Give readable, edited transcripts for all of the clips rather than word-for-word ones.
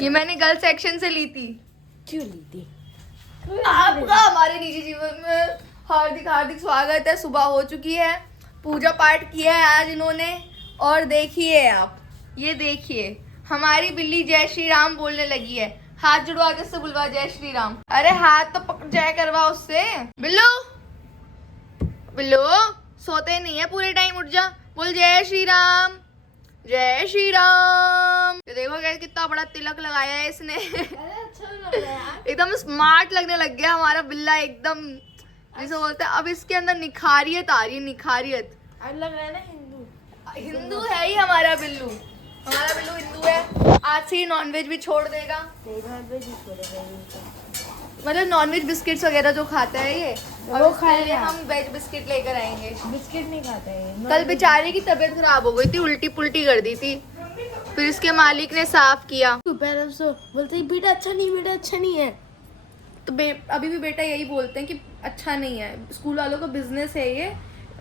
ये मैंने girl section से ली थी। क्यों ली थी? आपका हमारे निजी जीवन में हार्दिक हार्दिक स्वागत है। सुबह हो चुकी है, पूजा पाठ किया है आज इन्होंने। और देखिए आप, ये देखिए हमारी बिल्ली जय श्री राम बोलने लगी है। हाथ जुड़वा के उससे बुलवा जय श्री राम। अरे हाथ तो पकड़ जय करवा उससे। बिल्लू बिल्लू सोते नहीं है पूरे टाइम, उठ जा, बोल जय श्री राम जय श्री राम। ये देखो क्या कितना बड़ा तिलक लगाया है इसने। एकदम स्मार्ट लगने लग गया हमारा बिल्ला, एकदम जैसे बोलते हैं। अब इसके अंदर निखारियत आ रही है, निखारियत। अब लग रहा है ना हिंदू है ही हमारा बिल्लू। हमारा बिल्लू हिंदू है। आज से ही नॉनवेज भी छोड़ देगा। मतलब नॉनवेज बिस्किट्स वगैरह जो खाता है ये, वो खाएगा। हम वेज बिस्किट लेकर आएंगे। बिस्किट नहीं खाता है। कल बेचारे की तबीयत खराब हो गई थी, उल्टी पुल्टी कर दी थी, फिर इसके मालिक ने साफ किया। दोपहर से बोलते हैं बेटा अच्छा नहीं, बेटा अच्छा नहीं है। तो अभी भी बेटा यही बोलते हैं कि अच्छा नहीं है। स्कूल वालों का बिजनेस है ये।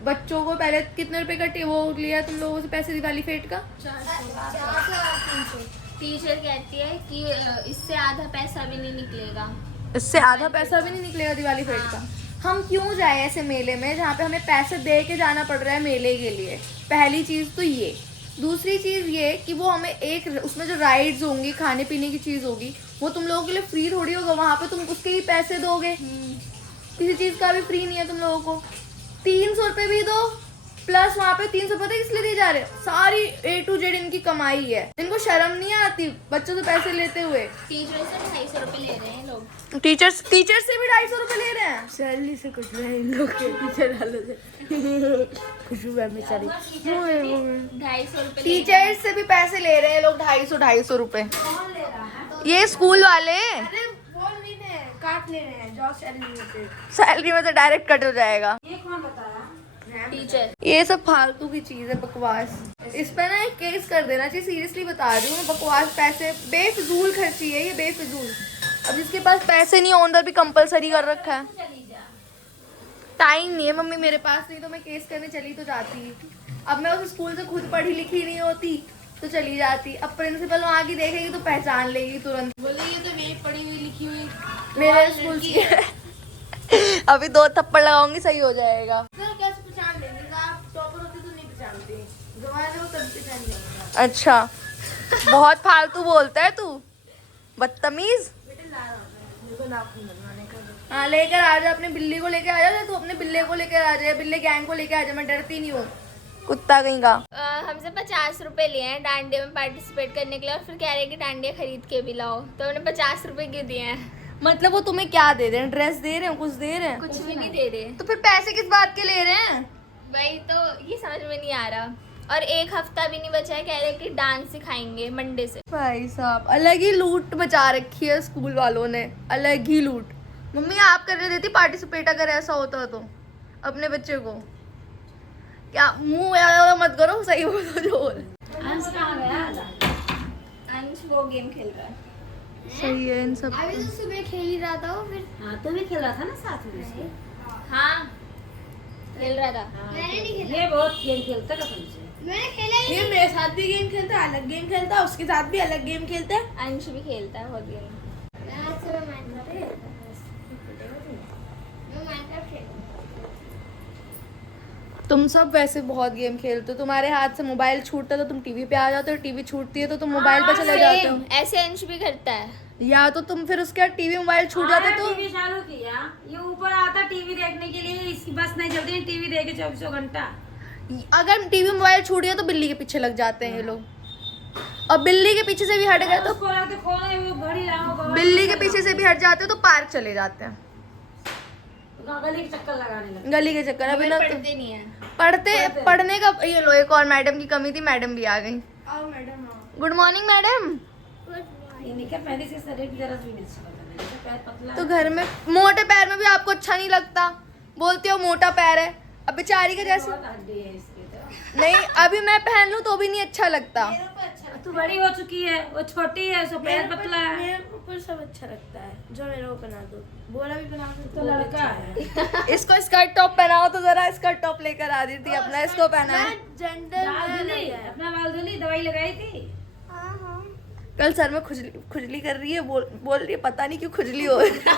बच्चों को पहले कितने रुपए का वो लिया तुम लोगों से पैसे दिवाली फेट का? 400। टीचर कहती है कि इससे आधा पैसा भी नहीं निकलेगा। इससे आधा पैसा भी नहीं निकलेगा दिवाली फेट का। हम क्यों जाए ऐसे मेले में जहाँ पे हमें पैसे दे के जाना पड़ रहा है मेले के लिए? पहली चीज़ तो ये। दूसरी चीज़ ये कि वो हमें एक उसमें जो राइड्स होंगी, खाने पीने की चीज़ होगी, वो तुम लोगों के लिए फ्री थोड़ी होगा। वहाँ पे तुम उसके ही पैसे दोगे। किसी चीज़ का भी फ्री नहीं है तुम लोगों को। 300 रुपये भी दो, प्लस वहाँ पे 300 पता किस लिए दिए जा रहे हैं? सारी A to Z इनकी कमाई है। इनको शर्म नहीं आती बच्चों से पैसे लेते हुए। टीचर से 250 रुपए ले रहे हैं लोग। टीचर से भी 250 रुपये ले रहे हैं। सैलरी से कुछ नहीं इन लोग के टीचर वालों से। खुशबू मैम बेचारी 250 रुपए। टीचर से भी पैसे ले रहे हैं लोग, 250 रुपये। ये स्कूल वाले काट ले रहे हैं जॉब सैलरी में से डायरेक्ट कट हो जाएगा। ये कौन बताया? टीचर ये सब फालतू की चीज है, बकवास। इस पे ना एक केस कर देना चाहिए, सीरियसली बता रही हूँ मैं। बकवास पैसे बेफिजूल खर्ची है ये, बेफिजूल। अब जिसके पास पैसे नहीं, ओनर भी कंपलसरी कर रखा है। टाइम नहीं है मम्मी मेरे पास, नहीं तो मैं केस करने चली तो जाती। अब मैं उस स्कूल से खुद पढ़ी लिखी नहीं होती तो चली जाती। अब प्रिंसिपल वहाँ की देखेगी तो पहचान लेगी तुरंत। बोले ये तो वे पढ़ी हुई लिखी हुई मेरे स्कूल की अभी 2 थप्पड़ लगाऊंगी, सही हो जाएगा। कैसे पहचान लेंगे? आप टॉपर होते तो नहीं पहचानते, गवार हो तब पहचान लेंगे। अच्छा बहुत फालतू बोलता है तू, बदतमीज। बेटे ला रहा हूं मेरे को नाखून बनवाने का। हाँ लेकर आ जा, अपने बिल्ली को लेकर आ जा। तू अपने बिल्ले को लेकर आ जा, बिल्ले गैंग को लेकर आ जा। मैं डरती नहीं हूँ कुत्ता कहीं का। हमसे 50 रुपए लिए हैं डांडिया में पार्टिसिपेट करने के लिए, और फिर कह रहे हैं कि डांडिया खरीद के भी लाओ, तो उन्हें 50 रुपए क्यों दिए हैं? मतलब वो तुम्हें क्या दे रहे हैं? ड्रेस दे रहे हैं, कुछ दे रहे हैं? कुछ भी नहीं दे रहे। तो फिर पैसे किस बात के ले रहे हैं? वही तो ये समझ में नहीं आ रहा। और 1 हफ्ता भी नहीं बचा है, कह रहे हैं कि डांस सिखाएंगे मंडे से। भाई साहब अलग ही लूट मचा रखी है स्कूल वालों ने, अलग ही लूट। मम्मी आप करने देती पार्टिसिपेट अगर ऐसा होता तो अपने बच्चे को? क्या मुंह मत करो, सही बोलो जो बोल। अंश कहाँ गया? अंश वो गेम खेल रहा है। सही है इन सब। अभी तो सुबह खेल ही रहा था वो, फिर हाँ तो भी खेल रहा था ना साथ में उसके। हाँ खेल रहा था। मैंने नहीं खेला। ये बहुत गेम खेलता है कसम से। मैंने खेला ही नहीं। ये मेरे साथ भी गेम खेलता है, अलग गेम खेलता है, उसके साथ भी अलग गेम खेलता है। अंश भी खेलता है बहुत गेम। तुम सब वैसे बहुत गेम खेलते हो। तुम्हारे हाथ से मोबाइल छूटता है तो तुम टीवी पे आ जाते हो, टीवी छूटती है तो तुम मोबाइल पे चले जाते हो। ऐसे अंश भी करता है। या तो तुम फिर उसके बाद टीवी मोबाइल छूट जाते तो टीवी चालू किया, ये ऊपर आता टीवी देखने के लिए, इसकी बस नहीं चलती टीवी देखे 24 घंटा। अगर टीवी मोबाइल छूट गया तो बिल्ली के पीछे लग जाते हैं ये लोग। और बिल्ली के पीछे से भी हट गए तो उसको लगता खोले वो घड़ी लाओ, बिल्ली के पीछे से भी हट जाते हो तो पार्क चले जाते हैं, गली के चक्कर लगाने लगते। गली के चक्कर। अभी ना तो पढ़ते नहीं है। पढ़ने का ये लो, एक और मैडम की कमी थी, मैडम भी आ गई। आओ मैडम आओ। Good morning madam. ये निकल पहले से शरीर की तरफ भी नहीं अच्छा लगता, मेरे पैर पतला तो घर में मोटे पैर में भी आपको अच्छा नहीं लगता, बोलती हो मोटा पैर है। अब बेचारी का जैसे बहुत हड्डी है इसकी तो। नहीं, अभी मैं पहन लूं तो भी नहीं अच्छा लगता। तू बड़ी हो चुकी है, वो छोटी है, उसका पैर पतला है। मेरे ऊपर सब अच्छा लगता है, जो मेरे को बना दो। बोला भी बना दो तो लड़का है। इसको स्कर्ट टॉप पहनाओ तो जरा स्कर्ट टॉप लेकर आ रही थी, अपना इसको पहना। जेंडर बाल धुली, अपना बाल धुली, दवाई लगाई थी। कल सर में खुजली कर रही है, बोल रही है पता नहीं क्यों खुजली हो रही है।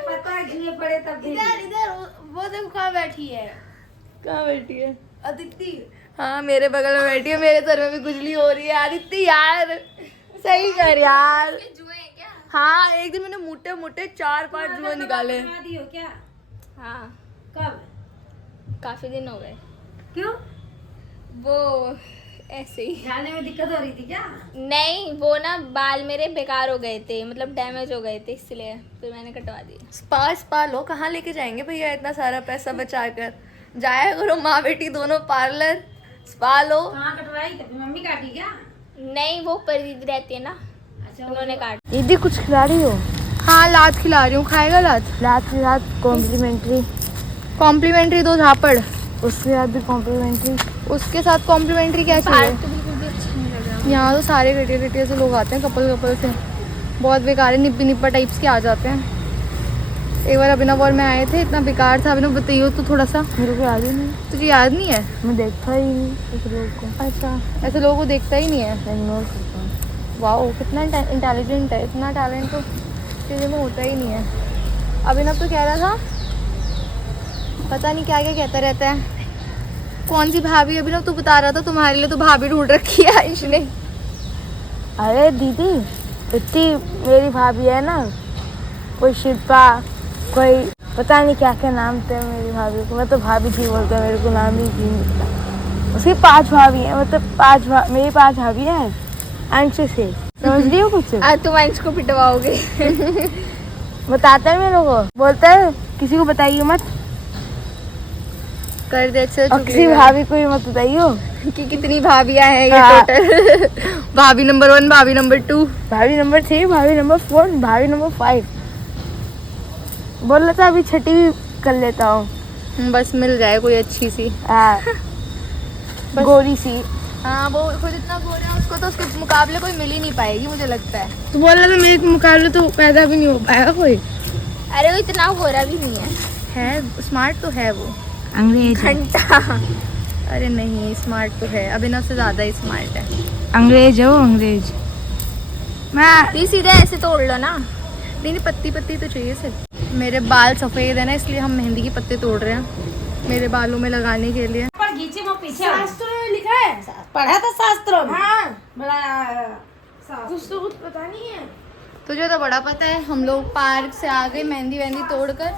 पता है घी पड़े तब भी। इधर वो देखो कहाँ बैठी है, कहाँ बैठी है? अदिति। हाँ मेरे बगल में बैठी है, मेरे सर में भी खुजली हो रही है। आदित्य यार सही कर यार। जुए हैं क्या? हाँ एक दिन मैंने मोटे मोटे 4-5 जुए निकाले। बना दी हो क्या? हाँ कब? काफी दिन हो गए। क्यों? वो ऐसे ही। जाने में दिक्कत हो रही थी क्या? नहीं वो ना बाल मेरे बेकार हो गए थे, मतलब डैमेज हो गए थे, इसलिए फिर मैंने कटवा दिए। स्पा लो, कहाँ लेके जाएंगे भैया इतना सारा पैसा बचा कर? जाया करो माँ बेटी दोनों पार्लर, स्पा लो। कहाँ कटवाई? तभी मम्मी काटी क्या? नहीं वो पर दीदी रहती है ना, अच्छा उन्होंने काट। दीदी कुछ खिला रही हो? हाँ लात खिला रही हूँ, खाएगा लात? रात के रात कॉम्प्लीमेंट्री, कॉम्प्लीमेंट्री 2 झापड़, उसके बाद भी कॉम्प्लीमेंट्री। उसके साथ कॉम्प्लीमेंट्री क्या चाहिए? तो बिल्कुल भी अच्छा नहीं लग रहा। यहाँ तो सारे घटिया से लोग आते हैं, कपल से, बहुत बेकार है, निप्पा टाइप्स के आ जाते हैं। एक बार अभिनव और मैं आए थे, इतना बेकार था। अभिनव बताइए तो थोड़ा सा। मेरे को याद ही नहीं, तुझे याद नहीं है? मैं देखता ही नहीं ऐसे लोगों को, अच्छा ऐसे लोगों को देखता ही नहीं है। इग्नोर करता हूँ। वाओ कितना इंटेलिजेंट है, इतना टैलेंट तो चीज़ों में होता ही नहीं है। अभिनव तो कह रहा था, पता नहीं क्या क्या कहता रहता है। कौन सी भाभी? अभिनव तू बता रहा था तुम्हारे लिए तो भाभी ढूंढ रखी है आयुष ने। अरे दीदी इतनी मेरी भाभी है ना, कोई शिल्पा, कोई पता नहीं क्या क्या नाम थे मेरी भाभी को। मैं तो भाभी जी बोलते हैं, मेरे को नाम ही जी नहीं पता। उसकी 5 भाभी हैं, मतलब मेरी 5 भाभी हैं अंश से, समझ रही हो कुछ? तुम अंश को पिटवाओगे। बताता है मेरे को, बोलता है किसी को बताइए मत, कर दे अच्छा और किसी भाभी को भी मत बताइयो कि कितनी भाभियां हैं ये हाँ। टोटल। भाभी नंबर 1, भाभी नंबर 2, भाभी नंबर 3, भाभी नंबर 4, भाभी नंबर 5। बोल रहा था अभी छठी भी कर लेता हूँ। बस मिल जाए कोई अच्छी सी। हाँ गोरी सी। हाँ वो खुद इतना गोरा है, उसको तो उसके मुकाबले कोई मिल ही नहीं पाएगी मुझे लगता है। तो बोल रहा था मेरे मुकाबले तो पैदा भी नहीं हो पाएगा कोई। अरे वो इतना गोरा भी नहीं है। स्मार्ट तो है वो, अंग्रेज घंटा। अरे नहीं स्मार्ट तो है, अभिनव से ज़्यादा ही स्मार्ट है। अंग्रेज है वो, अंग्रेज। मैं दी सीधे ऐसे तोड़ लो ना। नहीं पत्ती तो चाहिए सिर्फ। मेरे बाल सफ़ेद है ना, इसलिए हम मेहंदी के पत्ते तोड़ रहे हैं मेरे बालों में लगाने के लिए। पर घीचे वो पीछे हो। शास्त्रों में लिखा है। पढ़ा था शास्त्रों में। हाँ बड़ा कुछ तो कुछ पता नहीं है। तुझे तो बड़ा पता है। हम लोग पार्क से आ गए मेहंदी वेहंदी तोड़ कर,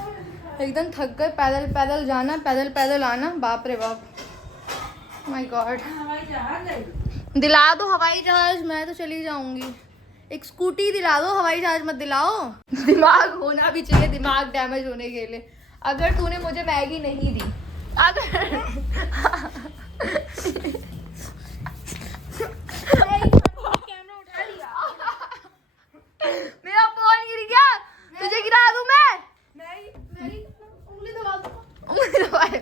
एकदम थक गए। पैदल जाना, पैदल आना, बाप रे बाप, माय गॉड। दिला दो हवाई जहाज, मैं तो चली जाऊंगी। एक स्कूटी दिला दो, हवाई जहाज मत दिलाओ। दिमाग होना भी चाहिए, दिमाग डैमेज होने के लिए। अगर तूने मुझे मैगी नहीं दी, अगर मेरा फोन गिर गया, तुझे गिरा दूं मैं? मेरी उंगली दबा दो। उंगली दबाए।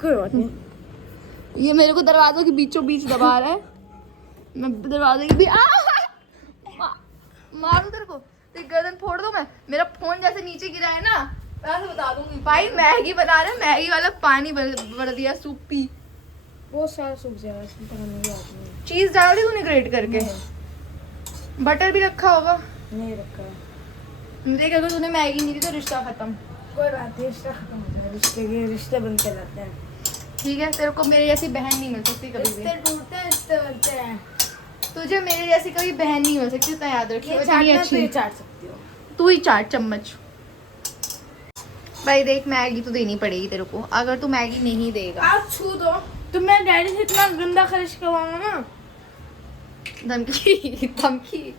कोई बात नहीं। ये मेरे को दरवाजों के बीचों बीच दबा रहा है। मैं दरवाजे के मारूं तेरे को, तेरी गर्दन फोड़ दूं मैं। मेरा फोन जैसे नीचे गिरा है ना, मैं तो बता दूंगी। भाई मैगी बना रहे, मैगी वाला पानी भर दिया, सूप पी। बहुत सारा सूख जाएगा इसमें, पता नहीं याद नहीं। चीज डाल दी तूने ग्रेट करके? बटर भी रखा होगा। नहीं रखा। देख अगर तूने मैगी नहीं दी तो रिश्ता खत्म। कोई बात नहीं, रिश्ता खत्म होता है, रिश्ते बनते रहते हैं। ठीक है, तेरे को मेरी जैसी बहन नहीं मिल सकती कभी भी। रिश्ते टूटते हैं, रिश्ते बनते हैं। तुझे मेरे जैसी कभी बहन नहीं मिल सकती, इतना याद रखियो। ये इतनी चाटना तो अच्छी ये चाट सकती हो। तू ही 4 चम्मच। भाई देख मैगी तो देनी पड़ेगी तेरे को, अगर तू मैगी नहीं देगा। आप छू दो तो मैं डैडी से इतना गंदा खर्च करवाऊंगा ना। धमकी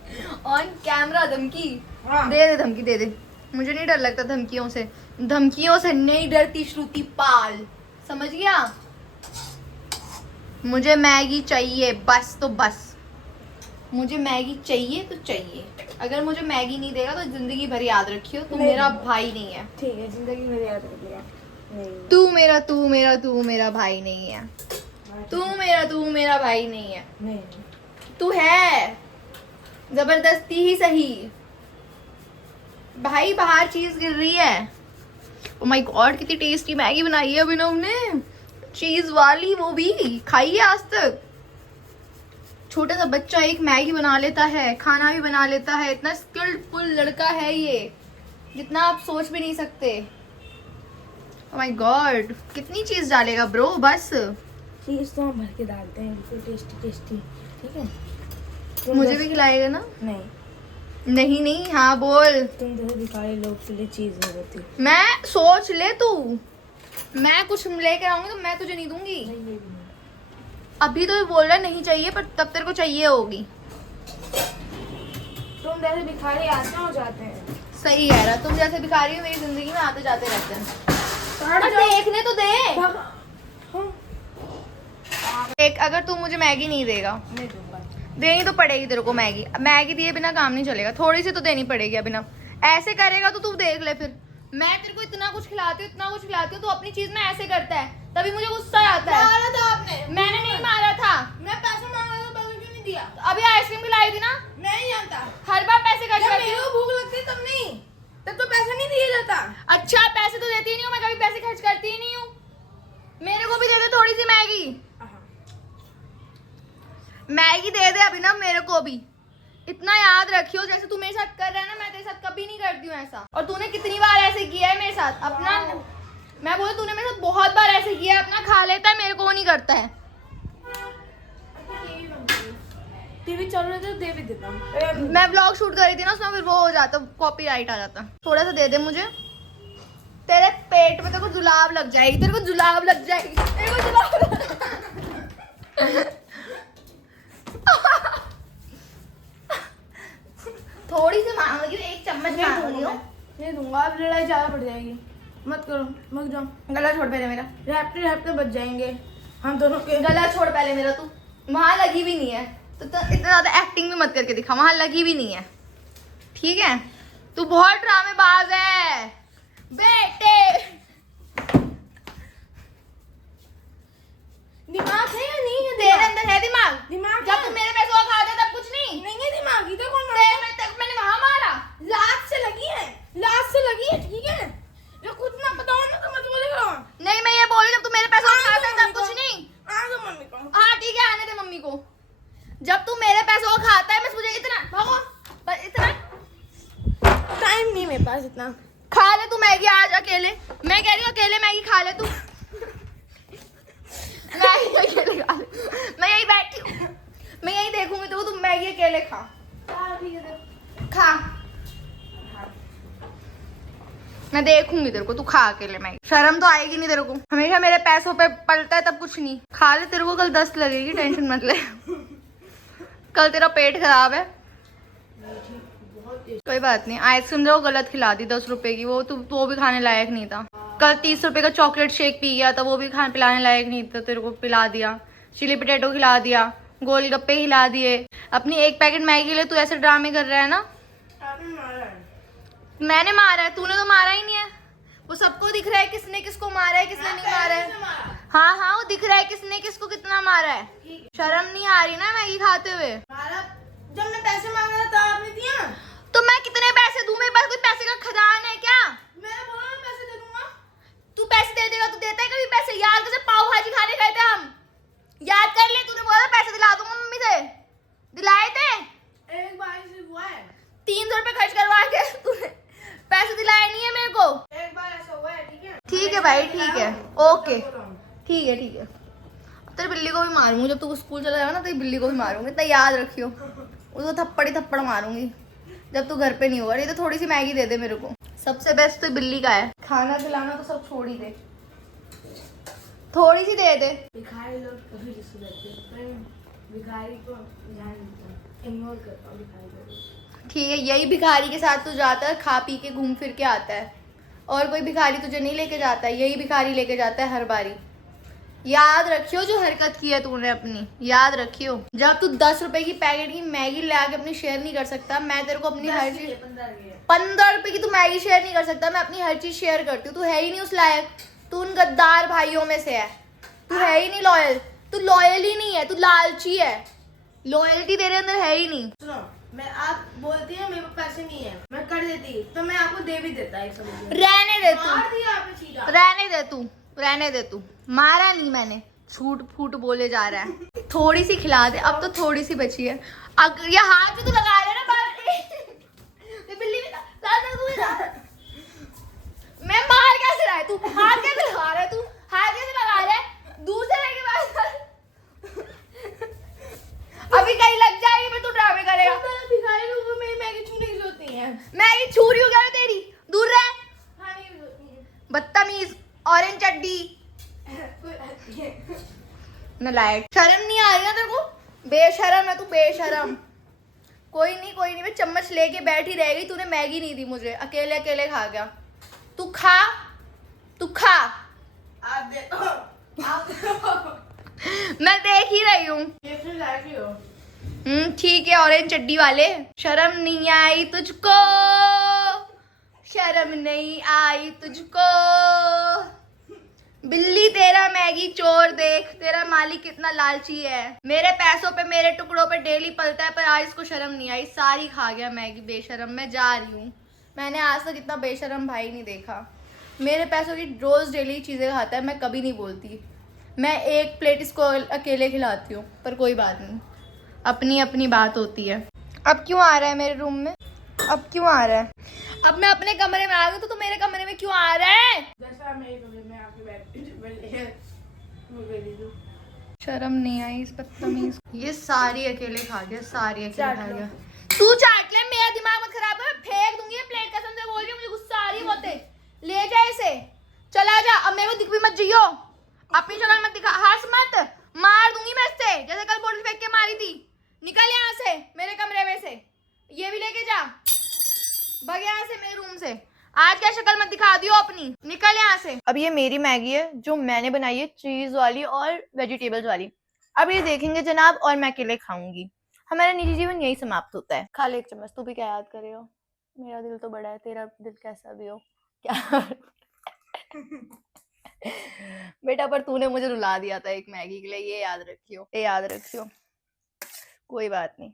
ऑन कैमरा, धमकी हाँ। दे धमकी दे। मुझे नहीं डर लगता धमकियों से, धमकियों से नहीं डरती श्रुति पाल, समझ गया? मुझे मैगी चाहिए बस तो बस, मुझे मैगी चाहिए तो चाहिए। अगर मुझे मैगी नहीं देगा तो जिंदगी भर याद रखियो, तू मेरा भाई नहीं है। ठीक है, जिंदगी में याद रखिएगा। नहीं तू मेरा भाई नहीं है। तू मेरा भाई नहीं है। नहीं तू है, जबरदस्ती ही सही। भाई बाहर चीज गिर रही है। ओ माय गॉड कितनी टेस्टी मैगी बनाई है अभिनव ने, चीज वाली, वो भी खाई है आज तक। छोटा सा बच्चा एक मैगी बना लेता है, खाना भी बना लेता है। इतना स्किल्डफुल लड़का है ये, जितना आप सोच भी नहीं सकते। ओह माय गॉड, कितनी चीज डालेगा ब्रो? बस चीज तो हम भर के डालते हैं, बिल्कुल टेस्टी टेस्टी। ठीक है, मुझे भी खिलाएगा ना? नहीं, नहीं नहीं, हाँ बोल। तुम जैसे भिखारी लोग के लिए चीज नहीं होती। मैं सोच ले तू, मैं कुछ लेकर आऊंगी तो मैं तुझे नहीं दूंगी। अभी तो ये बोल रहा है नहीं चाहिए, पर तब तेरे को चाहिए होगी। तुम जैसे भिखारी आते हो जाते हैं। सही कह रहा, तुम जैसे भिखारी मेरी जिंदगी में आते जाते रहते हैं। और देखने तो दे। एक, अगर तू मुझे मैगी नहीं देगा, नहीं दूंगा। देनी तो पड़ेगी तेरे को मैगी। मैगी दिए बिना काम नहीं चलेगा, थोड़ी सी तो देनी पड़ेगी। अभी ना ऐसे करेगा तो तू देख ले फिर। मैं तेरे को इतना कुछ खिलाती हूँ, इतना कुछ खिलाती हूँ, तो अपनी चीज में ऐसे करता है, तभी मुझे गुस्सा आता है। मारा था आपने। मैंने नहीं मारा था। मैं पैसे मांगा था, पैसे क्यों नहीं दिया? अभी आइसक्रीम खिलाई थी ना, नहीं जानता। हर बार पैसे खर्च जब करती मेरे हूँ। को भूख लगती तब नहीं, तब तो पैसा नहीं दिया जाता। अच्छा, पैसे तो देती ही नहीं हूँ मैं, कभी पैसे खर्च करती ही नहीं हूँ। मेरे को भी दे दे थोड़ी सी मैगी। मैगी दे दे अभी ना मेरे को भी। इतना याद रखियो, जैसे तू मेरे साथ कर रहा है ना, मैं तेरे साथ कभी नहीं करती हूँ ऐसा। और तूने कितनी बार ऐसे किया है मेरे साथ अपना। मैं बोलूँ तूने मेरे साथ बहुत बार ऐसे किया है, अपना खा लेता है, मेरे को नहीं करता है। टीवी चल रहे थे, दे भी देता हूँ। मैं व्लॉग शूट कर रही थी ना, उसमें फिर वो हो जाता, कॉपीराइट आ जाता। थोड़ा सा दे दे मुझे। तेरे पेट में तेरे को जुलाब लग जाएगी, तेरे को जुलाब लग जाएगी, तेरे को जुलाब थोड़ी सी मांग रही हूँ, एक चम्मच मांग रही हूँ। नहीं दूंगा, अब लड़ाई ज्यादा बढ़ जाएगी। मत करो, मत जाओ। गला छोड़ पहले मेरा, रैपते रैपते बच जाएंगे हम दोनों के। गला छोड़ पहले मेरा। तू वहां लगी भी नहीं है तो इतना ज्यादा एक्टिंग भी मत करके दिखा, वहां लगी भी नहीं है, ठीक है? तू बहुत ड्रामेबाज है बेटे। दिमाग है या नहीं है? तेरे अंदर है दिमाग? दिमाग जब है। तू मेरे पैसे को खाते तब कुछ नहीं नहीं है दिमाग, इधर कौन मारा? मैंने वहां मारा। लात से लगी है, लात से लगी है, ठीक है? जो कुछ ना बताओ ना तो मत बोलेगा। नहीं, मैं ये बोल रही हूँ, जब तू मेरे पैसे को खाता है तब कुछ नहीं। आ दो मम्मी को। हाँ ठीक है, आने दे मम्मी को। जब तू मेरे पैसों को खाता है, मैं मुझे इतना भागो, पर इतना टाइम नहीं मेरे पास इतना। खा ले तू मैगी आज अकेले। मैं कह रही हूँ अकेले मैगी खा ले तू। मैगी अकेले खा ले, मैं यही बैठी हूँ, मैं यही देखूंगी तो तू मैगी अकेले खा। खा, मैं देखूंगी तेरे को, तू खा अकेले मैगी। शर्म तो आएगी नहीं तेरे को, हमेशा मेरे पैसों पे पलता है तब कुछ नहीं। खा ले, तेरे को कल 10 लगेगी, टेंशन मत ले। कल तेरा पेट खराब है। कोई बात नहीं, आइसक्रीम जो गलत खिला दी 10 रुपए की, वो भी खाने लायक नहीं था। कल 30 रुपए का चॉकलेट शेक पी गया था, वो भी खाने पिलाने लायक नहीं था, तेरे को पिला दिया। चिली पोटैटो खिला दिया, गोलगप्पे खिला दिए। अपनी एक पैकेट मैगी के लिए तू ऐसे ड्रामे कर रहा है ना? आपने मारा है। मैंने मारा है? तूने तो मारा ही नहीं है। वो सबको दिख रहा है किसने किसको मारा है, किसने नहीं मारा है। हाँ हाँ, वो दिख रहा है किसने किसको कितना मारा है। शर्म नहीं आ रही ना मैगी खाते हुए? मारा, जब मैं पैसे मांगा था तब आपने दिया। तो मैं कितने पैसे दूं? मेरे पास कोई पैसे का खदान है क्या? मैंने बोला मैं पैसे दे दूंगा। तू पैसे दे देगा? तू देता है कभी पैसे? यार कैसे पाव भाजी खाने गए थे हम, याद कर ले। तूने बोला पैसे दिला दूंगा मम्मी से, दिलाए थे? एक बार ऐसे हुआ है, 300 रुपए खर्च करवा के तूने पैसे दिलाए नहीं है मेरे को। एक बार ऐसा हुआ है, ठीक है? ठीक है भाई, ठीक है, ओके, ठीक है ठीक है। अब तेरी बिल्ली को भी मारूंगी, जब तू स्कूल चला जाएगा ना तेरी बिल्ली को भी मारूंगी, इतना याद रखियो। उसको थप्पड़ ही थप्पड़ मारूंगी जब तू घर पे नहीं होगा। नहीं तो थोड़ी सी मैगी दे दे मेरे को। सबसे बेस्ट तो बिल्ली का है, खाना खिलाना तो सब छोड़ ही दे, थोड़ी सी दे दे। भिखारी लोग कभी रिश्ते देते हैं, पर भिखारी को ध्यान देता हूँ, इग्नोर करता हूँ भिखारी को। ठीक है, यही भिखारी के साथ तू जाता है, खा पी के घूम फिर के आता है, और कोई भिखारी तुझे नहीं लेके जाता है, यही भिखारी लेके जाता है हर बारी। याद रखियो जो हरकत की है तूने अपनी, याद रखियो। जब तू 10 रुपए की पैकेट की मैगी ले आके अपनी शेयर नहीं कर सकता, मैं तेरे को अपनी हर चीज 15 रुपए की तू मैगी शेयर नहीं कर सकता, मैं अपनी हर चीज शेयर करती हूँ। तू है ही नहीं उस लायक, तू उन गद्दार भाइयों में से है, तू है ही नहीं लॉयल, तू लॉयल ही नहीं है, तू लालची है, लॉयल्टी तेरे अंदर है ही नहीं। सुनो, मैं आप बोलती है मेरे पास पैसे नहीं है, मैं कर देती तो मैं आपको दे भी देता है। रहने दे तू, मार दिया आपने सीधा। रहने दे तू, रहने दे तू, मारा नहीं मैंने, झूठ फूट बोले जा रहा है। थोड़ी सी खिला दे, अब तो थोड़ी सी बची है। अगर ये हाथ भी तो लगा रहा है ना ये बिल्ली भी तू भी मैं मार कैसे रहा है तू? हाथ कैसे लगा रहा है तू? हाथ कैसे लगा रहा है? दूर से लेके पास अभी कहीं लग जाएगी फिर तू ड्रामे करेगा। भिखारी लोगों में मैगी छूने की जरूरत नहीं है। मैगी छू रही हूँ क्या मैं तेरी? दूर रह खाने की जरूरत नहीं है। बदतमीज। ऑरेंज चड्डी नलायक। शर्म नहीं आ रही ना तेरे को? बेशरम है तू, बेशरम। कोई नहीं मैं चम्मच लेके बैठी रह गई, तूने मैगी नहीं दी मुझे, अकेले अकेले खा गया। तू खा। आप मैं देख ही रही हूँ। ये फिर लाइक हो। ठीक है ऑरेंज चड्डी वाले। शर्म नहीं आई तुझको, शर्म नहीं आई तुझको। बिल्ली तेरा मैगी चोर देख, तेरा मालिक कितना लालची है। मेरे पैसों पे मेरे टुकड़ों पे डेली पलता है, पर आज इसको शर्म नहीं आई, सारी खा गया मैगी बेशरम। मैं जा रही हूँ। मैंने आज तक इतना बेशरम भाई नहीं देखा। मेरे पैसों की रोज डेली चीजें खाता है, मैं कभी नहीं बोलती। मैं एक प्लेट इसको अकेले खिलाती हूँ, पर कोई बात नहीं, अपनी अपनी बात होती है। अब क्यों आ रहा है मेरे रूम में? अब क्यों आ रहा है? अब मैं अपने कमरे में आ गई तो मेरे कमरे में क्यों आ रहा है? जैसा मेरे कमरे में आके बैठ शर्म नहीं आई इस बदतमीज। ये सारी अकेले खा गया, सारी अकेले खा गया। तू चाट ले, मेरा दिमाग मत खराब कर, फेंक दूंगी ये प्लेट, कसम से बोल रही हूँ, मुझे गुस्सा आ रही है बहुत। ले जा इसे, चला जा। अब मेरे को दिख भी मत जियो, अपनी शक्ल मत दिखा, हंस मत, मार दूंगी मैं इससे, जैसे कल बोतल फेंक के मारी थी। निकल यहाँ से मेरे कमरे में से, ये भी लेके जा, भाग यहाँ से मेरे रूम से। आज क्या शक्ल मत दिखा दियो अपनी, निकल यहाँ से। अब ये मेरी मैगी है जो मैंने बनाई है, चीज वाली और वेजिटेबल्स वाली। अब ये देखेंगे जनाब, और मैं अकेले खाऊंगी। हमारा निजी जीवन यही समाप्त होता है। खा ले एक चम्मच। तू भी क्या याद करे हो? मेरा दिल तो बड़ा है, तेरा दिल कैसा भी हो क्या बेटा, पर तूने मुझे रुला दिया था एक मैगी के लिए, ये याद रखियो, ये याद रखियो। कोई बात नहीं।